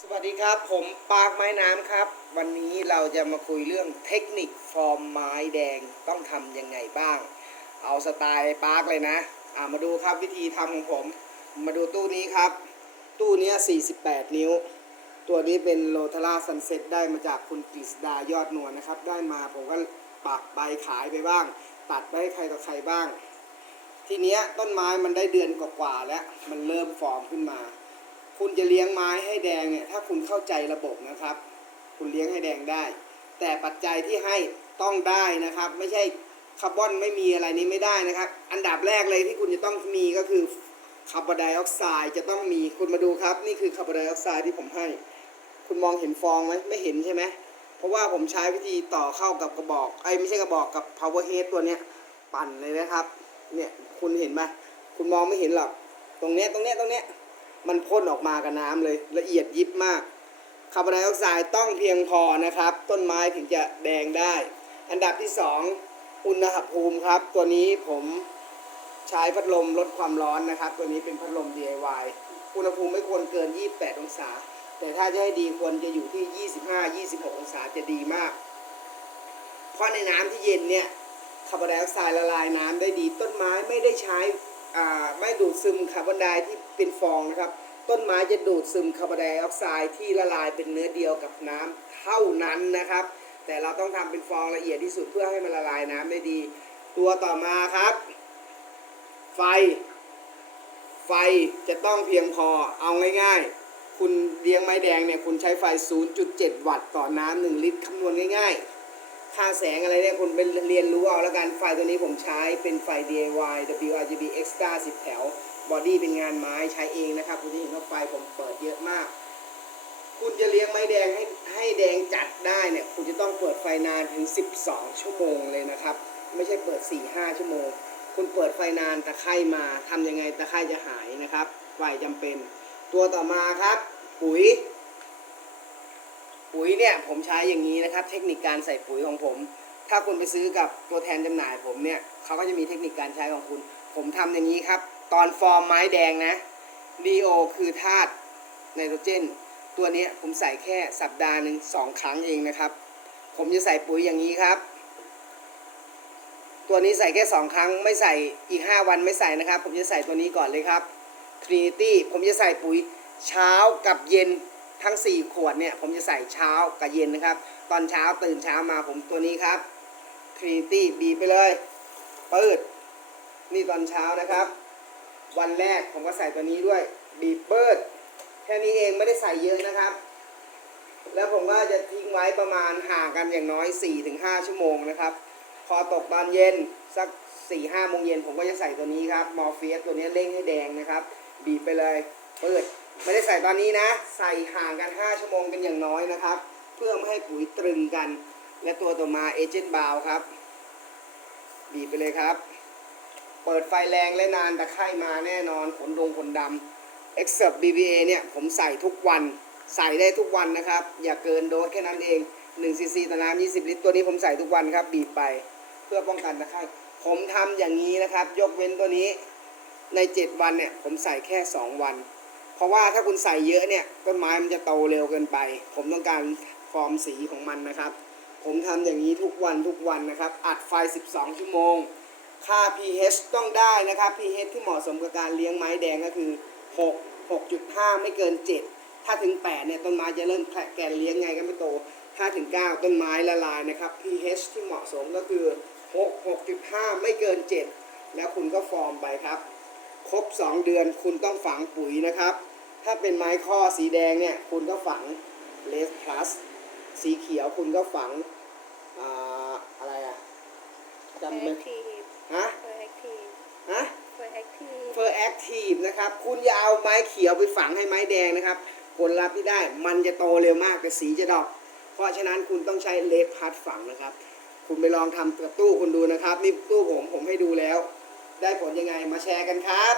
สวัสดีครับผมปาร์คไม้น้ำครับ วันนี้เราจะมาคุยเรื่องเทคนิคฟอร์มไม้แดงต้องทำยังไงบ้าง เอาสไตล์ปาร์คเลยนะอ่ามาดูครับวิธีทำของผม มาดูตู้นี้ครับ ตู้นี้ 48 นิ้ว ตัวนี้เป็นโลทาร่าซันเซ็ตได้มาจากคุณกฤษดายอดนวลนะครับ ได้มาผมก็ปักใบขายไปบ้าง ตัดไปให้ใครต่อใครบ้าง ทีเนี้ยต้นไม้มันได้เดือนกว่าๆแล้วมันเริ่มฟอร์มขึ้นมา คุณจะเลี้ยงไม้ให้แดงเนี่ยถ้าคุณเข้าใจระบบนะครับ คุณเลี้ยงให้แดงได้ แต่ปัจจัยที่ให้ต้องได้นะครับ ไม่ใช่คาร์บอนไม่มีอะไรนี้ไม่ได้นะครับ อันดับแรกเลยที่คุณจะต้องมีก็คือคาร์บอนไดออกไซด์จะต้องมีคุณมาดูครับ นี่คือคาร์บอนไดออกไซด์ที่ผมให้ คุณมองเห็นฟองไหมไม่เห็นใช่ไหมเพราะว่าผมใช้วิธีต่อเข้ากับกระบอกไอ้ไม่ใช่กระบอกกับ power head ตัวเนี้ยปั่นเลยนะครับ เนี่ยคุณเห็นไหมคุณมองไม่เห็นหรอกตรงเนี้ยตรงเนี้ยตรงเนี้ย มันพ่นออกมากับน้ำเลยละเอียดยิบมากคาร์บอนไดออกไซด์ต้องเพียงพอนะครับ ต้นไม้ถึงจะแดงได้ อันดับที่ 2 อุณหภูมิครับ ตัวนี้ผมใช้พัดลมลดความร้อนนะครับ ตัวนี้เป็นพัดลม DIY อุณหภูมิไม่ควรเกิน 28 องศา แต่ถ้าจะให้ดีควรจะอยู่ที่ 25-26 องศาจะดีมาก เพราะในน้ำที่เย็นเนี่ยคาร์บอนไดออกไซด์ละลายน้ำได้ดี ต้นไม้ไม่ได้ใช้ ไม่ดูดซึมคาร์บอนไดที่เป็นฟองนะครับ ต้นไม้จะดูดซึมคาร์บอนไดออกไซด์ที่ละลายเป็นเนื้อเดียวกับน้ำเท่านั้นนะครับ แต่เราต้องทำเป็นฟองละเอียดที่สุดเพื่อให้มันละลายน้ำได้ดี ตัวต่อมาครับ ไฟ ไฟจะต้องเพียงพอเอาง่ายๆ คุณเลี้ยงไม้แดงเนี่ยคุณใช้ไฟ 0.7 วัตต์ต่อน้ำหนึ่งลิตรคำนวณง่ายๆ ค่าแสงอะไรเนี่ยคุณไปเรียนรู้เอาแล้วกันไฟตัวนี้ผมใช้เป็นไฟ DIY WRGB Extra 10 แถวบอดี้เป็นงานไม้ใช้เองนะครับคุณจะเห็นว่าไฟผมเปิดเยอะมาก คุณจะเลี้ยงไม้แดงให้ให้แดงจัดได้เนี่ยคุณจะต้องเปิดไฟนานถึง 12 ชั่วโมงเลยนะครับ ไม่ใช่เปิด 4-5 ชั่วโมง คุณเปิดไฟนานตะไคร่มาทำยังไงตะไคร่จะหายนะครับไฟจำเป็น ตัวต่อมาครับ ปุ๋ย ปุ๋ยเนี่ยผมใช้อย่างนี้นะครับ เทคนิคการใส่ปุ๋ยของผม ถ้าคุณไปซื้อกับตัวแทนจำหน่ายผมเนี่ยเขาก็จะมีเทคนิคการใช้ของคุณ ผมทำอย่างนี้ครับ ตอนฟอร์มไม้แดงนะดีโอคือธาตุไนโตรเจน ตัวนี้ผมใส่แค่สัปดาห์หนึ่งสองครั้งเองนะครับ ผมจะใส่ปุ๋ยอย่างนี้ครับ ตัวนี้ใส่แค่สองครั้งไม่ใส่อีก 5 วันไม่ใส่นะครับ ผมจะใส่ตัวนี้ก่อนเลยครับ Trinity ผมจะใส่ปุ๋ยเช้ากับเย็น ทั้ง 4 ขวดเนี่ยผมจะใส่เช้ากับเย็นนะครับ ตอนเช้าตื่นเช้ามาผมตัวนี้ครับ Trinity บีไปเลยปืดนี่ตอนเช้านะครับ วันแรกผมก็ใส่ตัวนี้ด้วย บีเปิด แค่นี้เองไม่ได้ใส่เยอะนะครับ แล้วผมก็จะทิ้งไว้ประมาณห่างกันอย่างน้อย 4-5 ชั่วโมงนะครับ พอตกตอนเย็นสัก4ี่ห้าโมงเย็นผมก็จะใส่ตัวนี้ครับ มอร์เฟียสตัวนี้เร่งให้แดงนะครับ บีบไปเลยเปิด ไม่ได้ใส่ตอนนี้นะ ใส่ห่างกัน 5 ชั่วโมงกันอย่างน้อยนะครับ เพื่อไม่ให้ปุ๋ยตรึงกัน และตัวต่อมาเอเจนต์บาวครับ บีบไปเลยครับ เปิดไฟแรงและนานตะไคร่มาแน่นอนขนดงขนดำ e x e r BBA เนี่ย ผมใส่ทุกวัน ใส่ได้ทุกวันนะครับ อย่าเกินโดสแค่นั้นเอง1ซีซีต่อน้ำ20 ลิตร ตัวนี้ผมใส่ทุกวันครับ บีบไป เพื่อป้องกันตะไคร่ผมทำอย่างนี้นะครับ ยกเว้นตัวนี้ใน 7 วันเนี่ย ผมใส่แค่ 2 วัน เพราะว่าถ้าคุณใส่เยอะเนี่ยต้นไม้มันจะโตเร็วเกินไป ผมต้องการฟอร์มสีของมันนะครับ ผมทำอย่างนี้ทุกวันทุกวันนะครับ อัดไฟ 12 ชั่วโมง ค่า pH ต้องได้นะครับ pH ที่เหมาะสมกับการเลี้ยงไม้แดงก็คือ 6 6.5 ไม่เกิน 7 ถ้าถึง 8 เนี่ยต้นไม้จะเริ่มแคลแกนเลี้ยงไงก็ไม่โต ถ้าถึง 9 ต้นไม้ละลายนะครับ pH ที่เหมาะสมก็คือ 6 6.5 ไม่เกิน 7 แล้วคุณก็ฟอร์มไปครับ ครบ 2 เดือนคุณต้องฝังปุ๋ยนะครับ ถ้าเป็นไม้ข้อสีแดงเนี่ยคุณก็ฝังเลสพลัสสีเขียวคุณก็ฝังอ่าอะไรอะจำไหม Active ฮะ For Active ฮะ For Active เฟอร์แอคทีฟนะครับ คุณอย่าเอาไม้เขียวไปฝังให้ไม้แดงนะครับ ผลลัพธ์ที่ได้มันจะโตเร็วมากแต่สีจะดอก เพราะฉะนั้นคุณต้องใช้เลฟพัดฝังนะครับ คุณไปลองทำกับตู้คุณดูนะครับ นี่ตู้ผมผมให้ดูแล้ว ได้ผลยังไงมาแชร์กันครับ